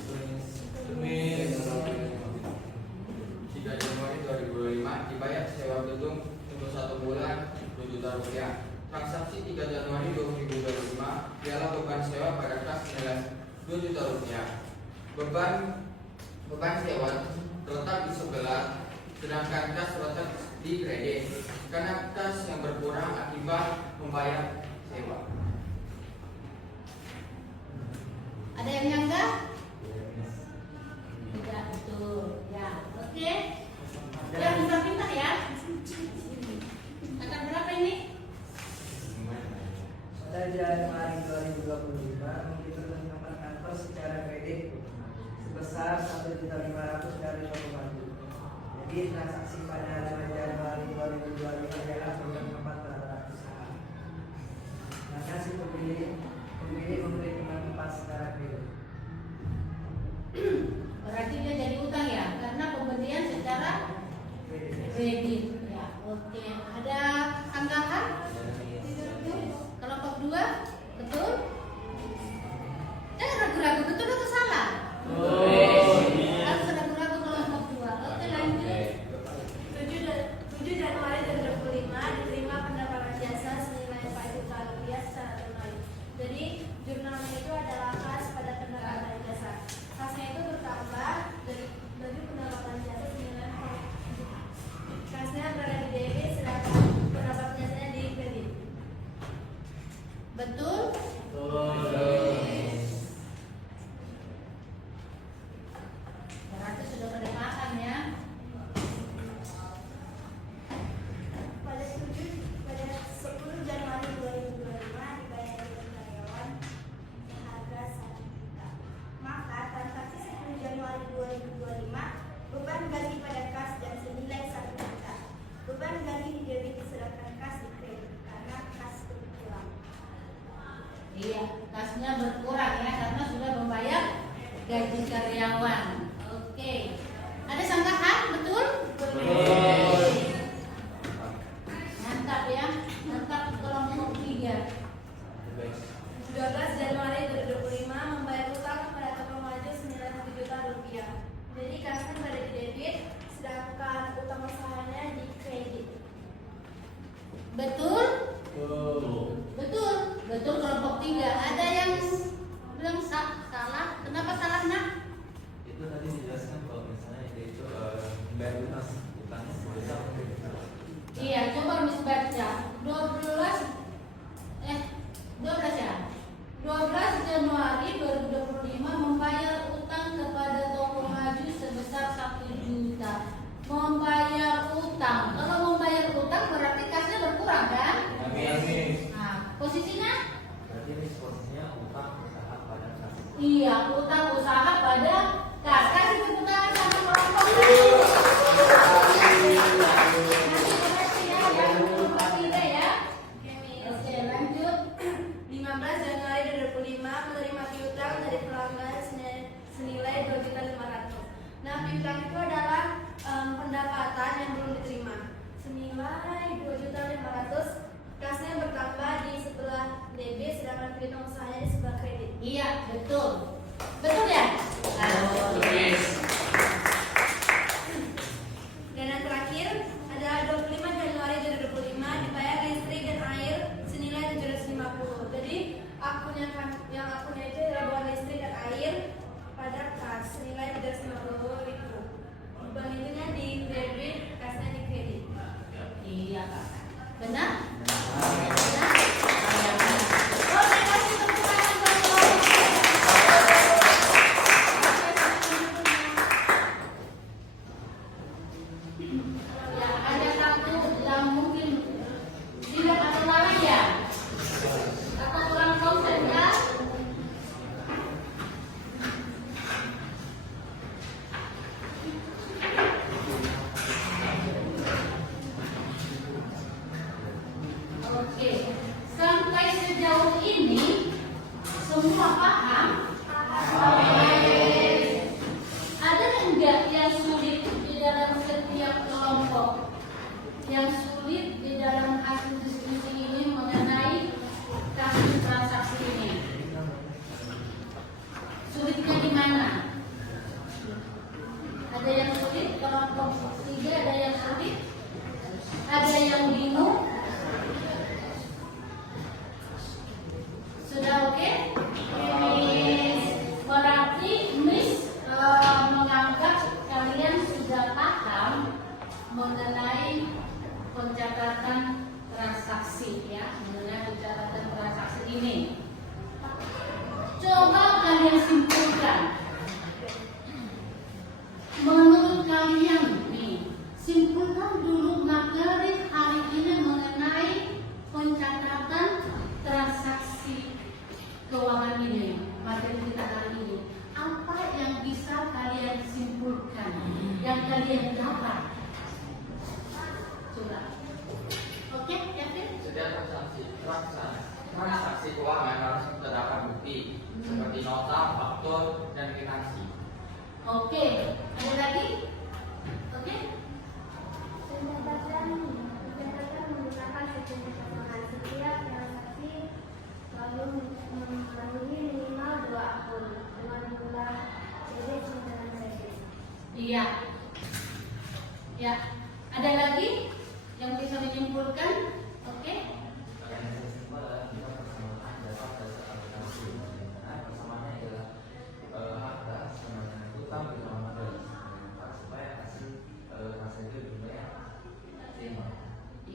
3 Januari 2025 dibayar sewa gedung untuk 1 bulan 10 juta rupiah. Transaksi 3 Januari 2025 ialah beban sewa pada kas senilai 2 juta rupiah. Beban sewa terletak di sebelah, sedangkan kas terletak di kredit. Karena kas yang berkurang akibat membayar sewa. Ada yang nyangka? Tidak, betul. Ya, oke. Ya, pintar-pintar ya. Akan berapa ini? Pada Januari 2025 menghitung nomor kantor secara kredit sebesar 1.500.000 dari toko bantu. Jadi transaksi pada 2 Januari 2025 adalah program tempat peralatan usaha. Maka si pembeli membeli tempat secara kredit. Berarti dia jadi utang ya, karena pembelian secara kredit. Ya, oke. Ada anggapan? Kelompok 2, betul? Jangan ragu-ragu, betul atau salah? Harus ragu-ragu kelompok 2. Oke, lanjut. 7 Januari 2025 diterima pendapatan jasa senilai 4 juta rupiah secara tunai. Jadi jurnalnya itu adalah kas pada pendapatan jasa. Kasnya itu bertambah dari pendapatan jasa senilai 4 juta. Kasnya berada di debit sedangkan pendapatan jasanya di kredit. Betul? Berarti sudah pada paham ya. Pada 10 Januari 2025 dibayar dengan karyawan seharga 1 juta. Maka transaksi 10 Januari 2025 beban ganti pada kas dan senilai 1 juta. Beban ganti di debit sedangkan kas di kredit karena kas berkurang. Iya, kasnya berkurang ya karena sudah membayar gaji karyawan. Oke. Ada sanggahan, betul? Mantap ya. Mantap kelompok 3. 12 Januari 2025 membayar utang kepada toko maju senilai 1 juta rupiah. Jadi kasnya berada di debit sedangkan utang usahanya di kredit. Betul? Betul. Betul kelompok 3. Ada yang bilang salah? Kenapa salah, Nak? Itu tadi dijelaskan kalau misalnya itu membayar utang setiap kelompok yang sulit di dalam hasil diskusi ini mengenai kasus transaksi ini? Sulitnya di mana? Ada yang sulit, kelompok 3 ada yang sulit, ada yang bingung. Sudah oke? Berarti Miss menganggap kalian sudah paham mengenai pencatatan transaksi, ya, mengenai pencatatan transaksi ini. Coba kalian simpulkan. Menurut kalian nih, simpulkan dulu materi hari ini mengenai pencatatan transaksi keuangan ini, materi kita hari ini. Apa yang bisa kalian simpulkan, yang kalian dapat? Coba. Oke, Kevin? Setiap transaksi keuangan harus terdapat bukti seperti nota, faktur, dan kwitansi. Oke, ada lagi? Oke? Pencatatan menggunakan sistem keuangan. Setiap transaksi selalu memenuhi minimal 2 akun dengan jumlah debit dan kredit. Iya. Ya. Ada lagi yang bisa menyimpulkan? Oke?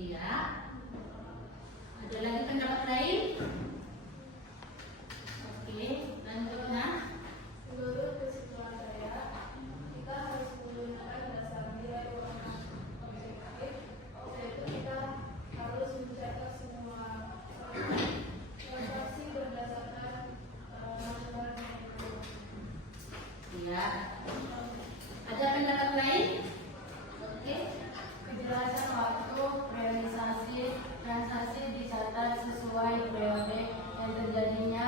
Iya. Ada lagi pendapat lain? Oke, lanjutnya. Menurut kesimpulan saya, kita harus menggunakan dasar nilai keuangan objektif, yaitu kita harus mencatat semua transaksi berdasarkan nasional dan global. Iya. Ada pendapat lain? Oke. Kejelasan waktu realisasi transaksi dicatat sesuai periode yang terjadinya,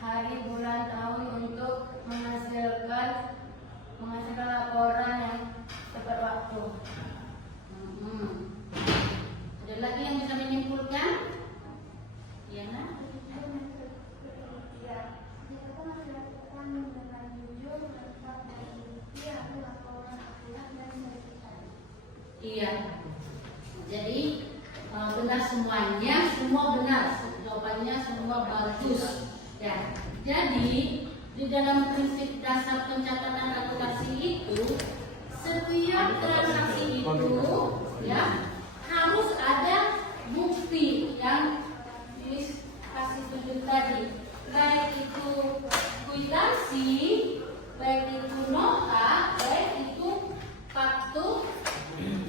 hari, bulan, tahun untuk menghasilkan laporan yang tepat waktu. Ada lagi yang bisa menyimpulkan? Iya, nah? Ya, jika telah dilakukan dengan jujur, tepat dan bukti, atau laporan akurat dan sertifikat. Iya. Jadi benar semuanya, semua benar. Jawabannya semua bagus. Ya. Jadi di dalam prinsip dasar pencatatan akuntansi itu, setiap transaksi itu, ya, harus ada bukti yang dikasih tunjuk tadi. Baik itu kwitansi, baik itu nota, baik itu faktur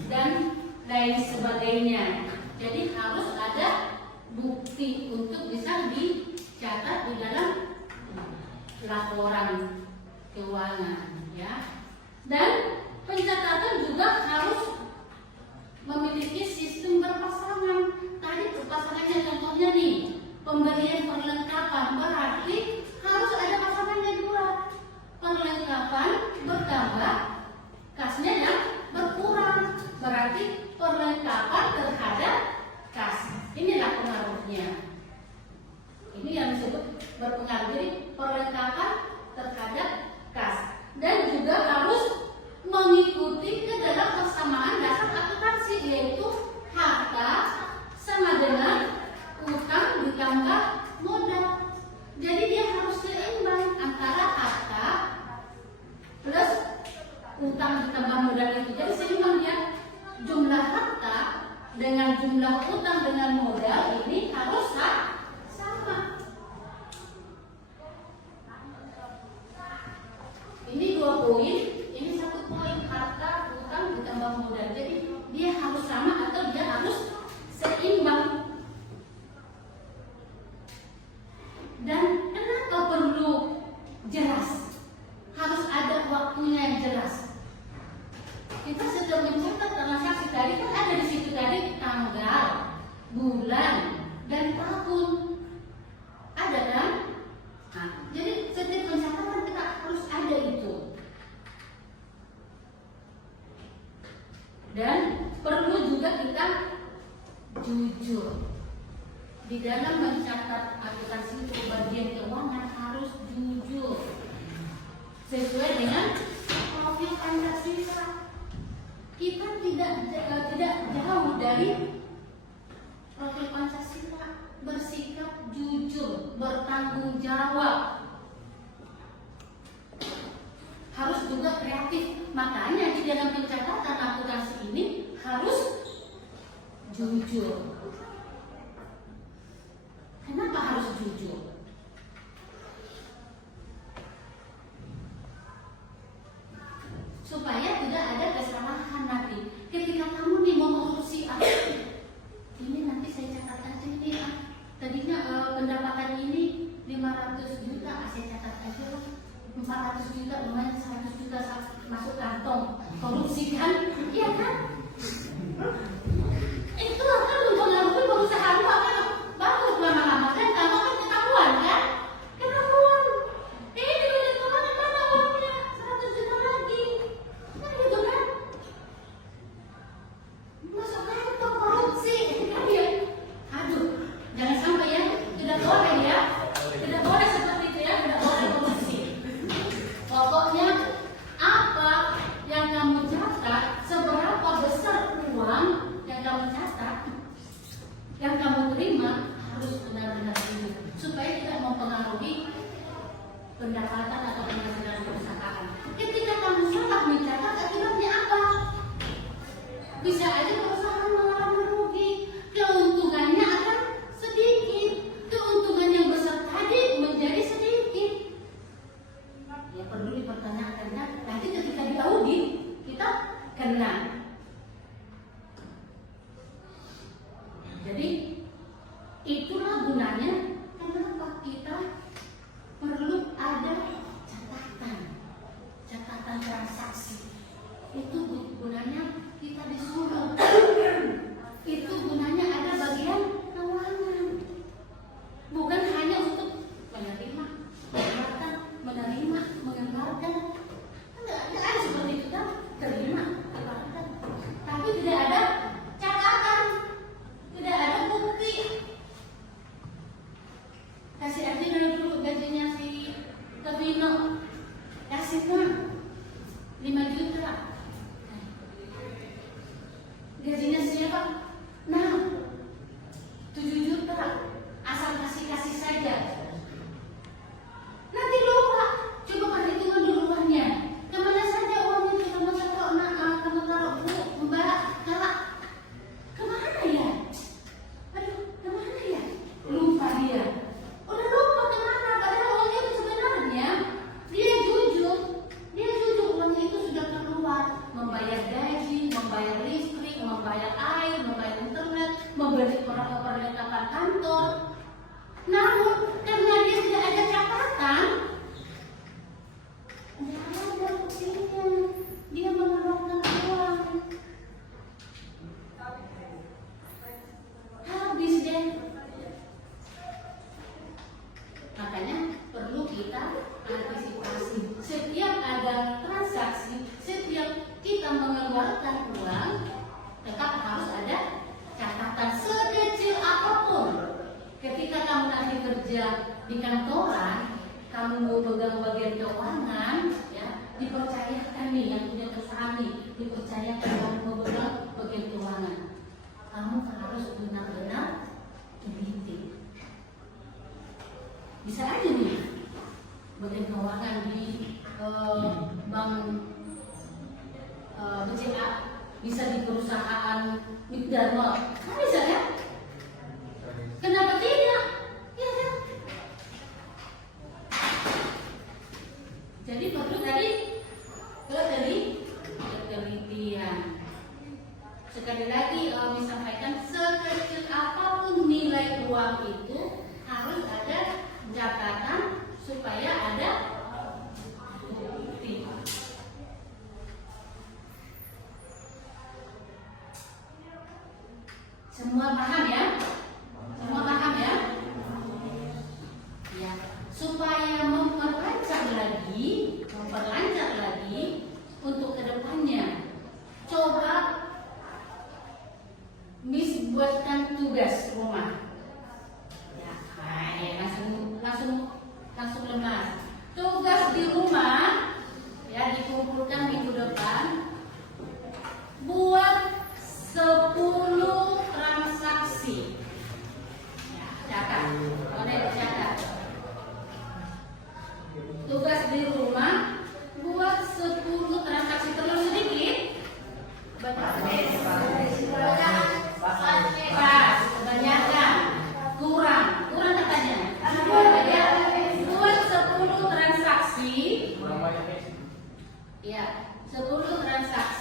dan lain sebagainya. Jadi harus ada bukti untuk bisa dicatat di dalam laporan keuangan, ya. Dan pencatatan juga harus memiliki sistem berpasangan. Tadi pasangannya contohnya nih, pembelian perlengkapan, berarti harus ada pasangannya 2. Perlengkapan bertambah, kasnya yang berkurang, berarti perlengkapan terhadap kas. Inilah pengaruhnya. Ini yang disebut berpengaruh. Jadi perlengkapan terhadap kas, dan juga harus mengikuti ke dalam persamaan dasar akuntansi, yaitu harta sama dengan utang ditambah modal. Jadi dia harus seimbang antara harta plus utang ditambah modal itu. Jadi seimbang ya, jumlah harta dengan jumlah utang dengan modal ini harus sama. Ini 2 poin, ini 1 poin, harta, utang ditambah modal. Jadi dia harus sama atau dia harus seimbang. Dan kenapa perlu jelas? Harus ada waktunya yang jelas. Kita sedang mencatat transaksi tadi, kan ada di situ tadi tanggal, bulan, dan tahun. Dan perlu juga kita jujur. Di dalam mencatat akuntansi bagian keuangan harus jujur sesuai dengan profil Pancasila. Kita tidak jauh dari profil Pancasila, bersikap jujur, bertanggung jawab, harus juga kreatif. Makanya di dalam pencatatan akuntansi ini harus jujur. Kenapa harus jujur? Supaya tidak ada kesalahan nanti. Ketika kamu nih mau mengurus si A, ini nanti saya catat aja nih tadinya pendapatan ini 500 juta, saya catat aja 400 juta, lumayan 100 juta masuk kantong. Korupsi kan? Iya kan? Itu akan mempengaruhi perusahaan akan bagus lama-lama kan, kamu kan ketahuan kan? Ketahuan. Ini duit kemana mana uangnya? 100 juta lagi. Kan gitu kan? Masuk kantong korupsi. Kan ya? Aduh, jangan sampai ya. Tidak boleh ya. Tidak boleh seperti itu ya. Tidak boleh korupsi. Pokoknya apa yang kamu catat, seberapa besar uang yang kamu catat, yang kamu terima harus benar-benar jujur supaya tidak mempengaruhi pendapatan atau penghasilan perusahaan. Ketika kamu salah mencatat, akibatnya apa? Bisa aja perusahaan mengalami rugi, keuntungannya akan sedikit, keuntungan yang besar tadi menjadi sedikit. Ya perlu dipertanyakan kan? Nanti ketika diaudit kita kena. Jadi itulah gunanya kenapa kita perlu ada catatan transaksi. Itu gunanya kita disuruh. Itu gunanya ada bagian keuangan. Bukan hanya untuk menerima, mengeluarkan, menerima, menganggarkan. Enggak ada seperti itu kan? Terima, keluarkan. Tapi tidak ada catatan. Tidak ada bukti. Kasih aja dulu gajinya si Tevino. Kasihnya 5 juta. Gajinya siapa? Nah, 7 juta. Asal kasih saja. Nanti lupa. Coba perhitungan dulu uangnya. Kemana saja uang itu? Kamu taruh Mbak Kala. Kemana ya? Aduh, kemana ya? Lupa dia. Udah lupa kemana? Padahal uangnya itu sebenarnya dia jujur uangnya itu sudah keluar, membayar gaji, membayar listrik, membayar air, membayar internet, membeli perlengkapan kantor. Namun karena dia tidak ada catatan, tidak ada buktinya, dia mengeluarkan uang. Habis deh. Makanya perlu kita antisipasi. Setiap ada transaksi, setiap kita mengeluarkan uang, tetap harus ada catatan sekecil apapun. Ketika kamu nanti kerja di kantoran, kamu mau pegang bagian keuangan, ya dipercayakan nih yang punya perusahaan nih, dipercayakan kamu mau pegang bagian keuangan. Kamu harus benar-benar teliti. Bisa aja nih bagian keuangan di bank BCA, bisa di perusahaan McDonald, kan bisa ya? Kenapa tidak? Ya kan? Jadi perlu tadi ketelitian. Sekali lagi disampaikan, sekecil apapun nilai uang itu harus ada catatan supaya ada bukti. Semua paham ya? Semua paham ya? Ya, supaya memperlancar lagi untuk kedepannya, coba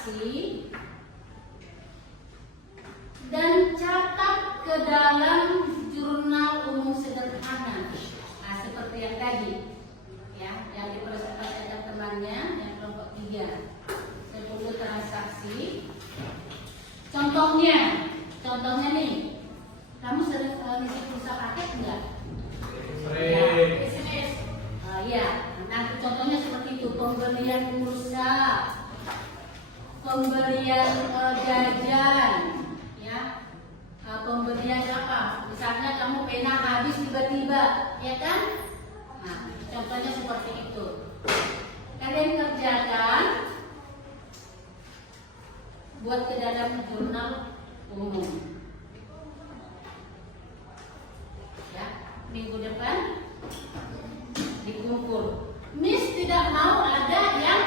transaksi dan catat ke dalam jurnal umum sederhana. Nah, seperti yang tadi, ya, yang dipresentasikan temannya yang kelompok 3, 10 transaksi. Contohnya nih, kamu sering ngisi pulsa paket enggak? Sering. SMS. Ya, nanti contohnya seperti itu, pembelian pulsa, pembelian jajan, ya, pembelian apa? Misalnya kamu pena habis tiba-tiba, ya kan? Nah, contohnya seperti itu. Kalian kerjakan, buat ke dalam jurnal umum. Ya, minggu depan dikumpul. Miss tidak mau ada yang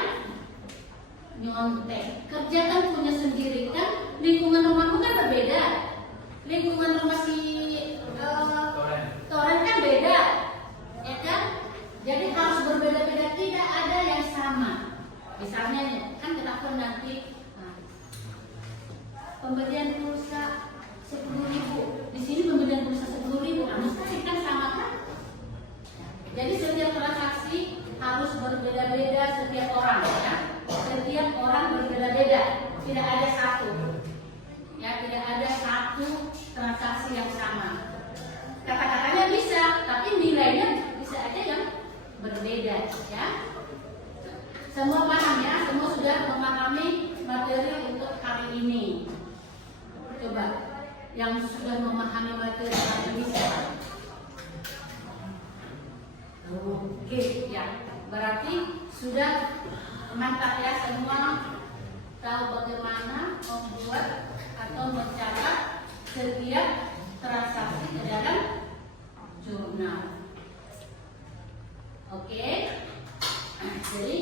nyontek. Kerjakan punya sendiri kan. Lingkungan rumahmu kan berbeda. Lingkungan rumah si Toren kan beda, ya kan? Jadi harus berbeda-beda, tidak ada yang sama. Misalnya nih, kan kita nanti pembelian pulsa 10.000. Di sini pembelian pulsa 10.000. Mesti kan sama kan? Jadi setiap transaksi harus berbeda-beda setiap orang, ya. Setiap orang berbeda-beda. Tidak ada satu. Ya, tidak ada satu transaksi yang sama. Kata-katanya bisa, tapi nilainya bisa aja yang berbeda, ya. Semua paham ya? Semua sudah memahami materi untuk hari ini. Coba yang sudah memahami materi hari ini siapa? Oke, ya. Berarti sudah mantap ya, semua tahu bagaimana membuat atau mencatat setiap transaksi ke dalam jurnal. Oke. Jadi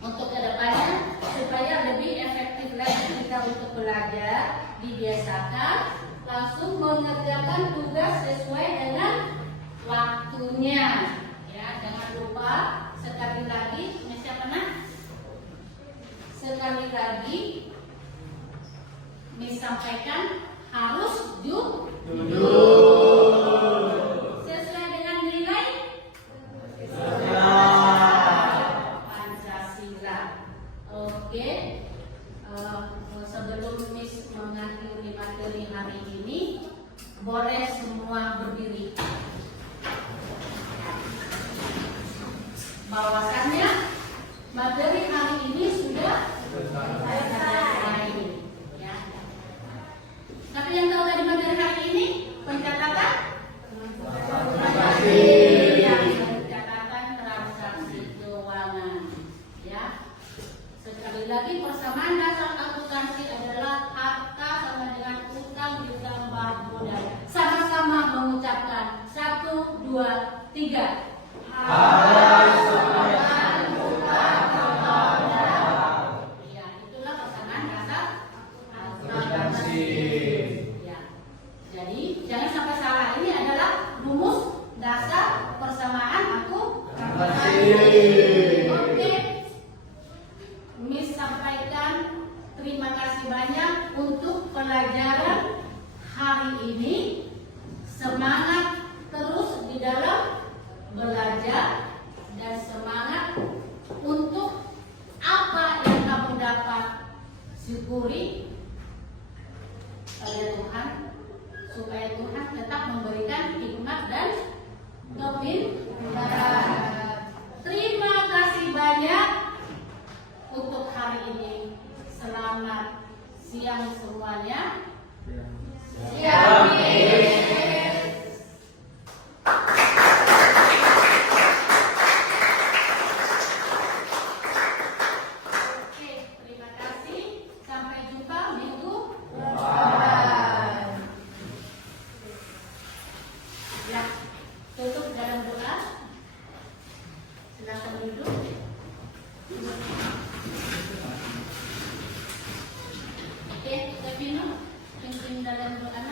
untuk kedepannya supaya lebih efektif lagi kita untuk belajar, dibiasakan langsung mengerjakan tugas sesuai dengan waktunya. Ya, jangan lupa sekali lagi, sekali lagi Miss sampaikan harus jujur sesuai dengan nilai Pancasila. Oke. Sebelum Miss mengakhiri materi hari ini, boleh semua berdiri. Bahwasannya materi hari ini sudah selesai. Ya. Tapi yang tahu tadi materi hari ini pencatatan transaksi keuangan. Ya. Sekali lagi persamaan dasar akuntansi adalah harta sama dengan utang ditambah modal. Sama-sama mengucapkan 1, 2, 3. Ya, itulah persamaan dasar akuntansi. Ya. Jadi jangan sampai salah. Ini adalah rumus dasar persamaan akuntansi. Oke. Miss sampaikan terima kasih banyak untuk pelajaran hari ini. Semangat terus di dalam belajar dan semangat untuk apa yang kamu dapat syukuri pada Tuhan, supaya Tuhan tetap memberikan hikmat dan kebenaran. Terima kasih banyak untuk hari ini. Selamat siang semuanya. Siang. Tutup dalam doa. Silakan duduk. Oke, Kevino, pimpin dalam doa.